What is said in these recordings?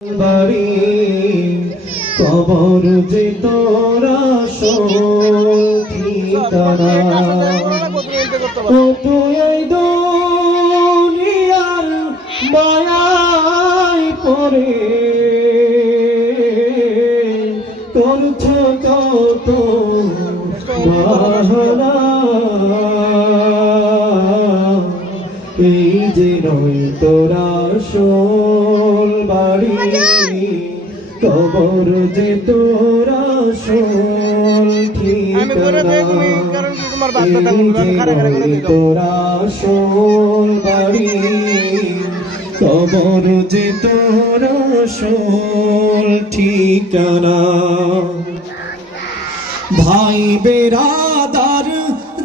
বাড়ি কবর যে তোরা ঠিকানা ও তুই এই দুনিয়ার মায়ায় পড়ে করছ কত বাহানা এই যে নয় তোরা আসল বাড়ি কবর যে তোরা আসল ঠিকানা তোরা আসল বাড়ি কবর যে তোরা আসল ঠিকানা ভাই বেরাদার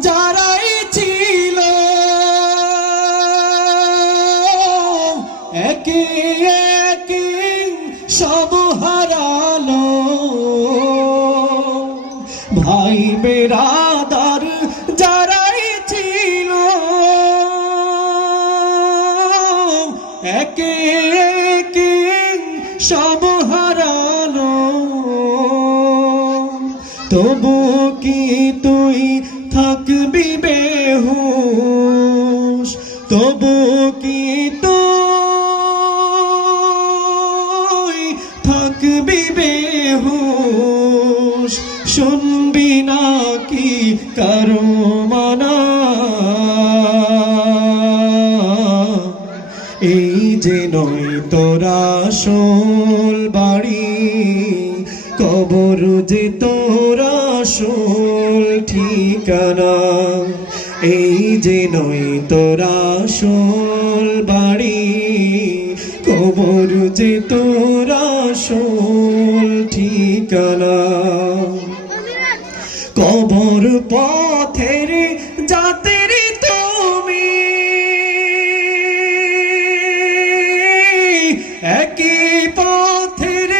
যারাই ছিল একে একে সব হারালো ভাই বেরাদার যারাই ছিল একে একে সব হারালো তবু কি তুই থাকবি বেহুশ তবু কি তুই থাকবি বেহুশ শুনবি না কি কারো মানা এই যে নয় তোরা আসল বাড়ি কবর যে তোরা আসল ঠিকানা এই যে নয় তোরা আসল বাড়ি কবর যে তোরা আসল ঠিকানা কবর পথের যাত্রী তুমি একই পথের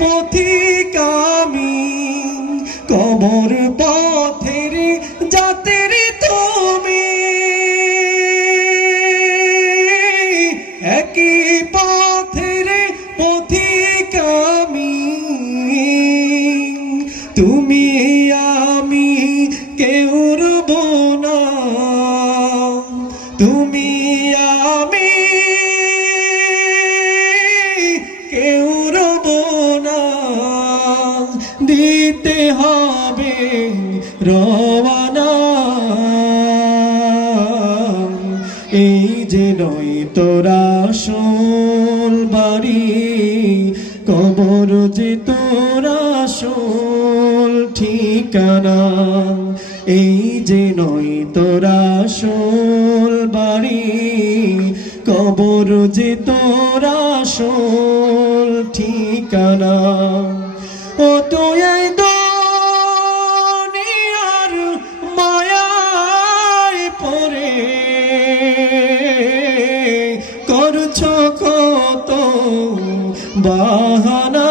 পথিক আমি কবর পথের যাত্রী তুমি একই পথের পথিক আমি তুমি আমি কেউ রব না তুমি আমি কেউ রব না দিতে হবে রওয়ানা এই যে নয় তোরা আসল বাড়ি কবর যে তোরা আসল ঠিকানা এই যে নয় তোরা আসল বাড়ি কবর যে তোরা আসল ঠিকানা ও তুই এই দুনিয়ার মায়ায় পড়ে করছ কত বাহানা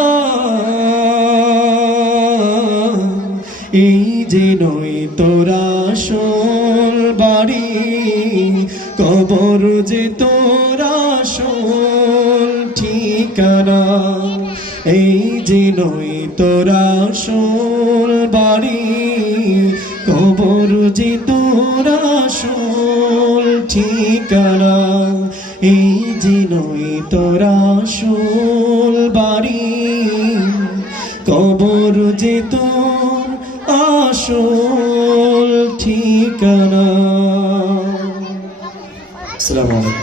এই যে নয় তোরা আসল বাড়ি কবর যে তোরা আসল ঠিকানা এই যে নয় তোরা আসল বাড়ি কবর যে তোরা আসল ঠিকানা এই যে নয় তোরা আসল বাড়ি কবর যে তোর আসল ঠিকানা। আসসালামু আলাইকুম।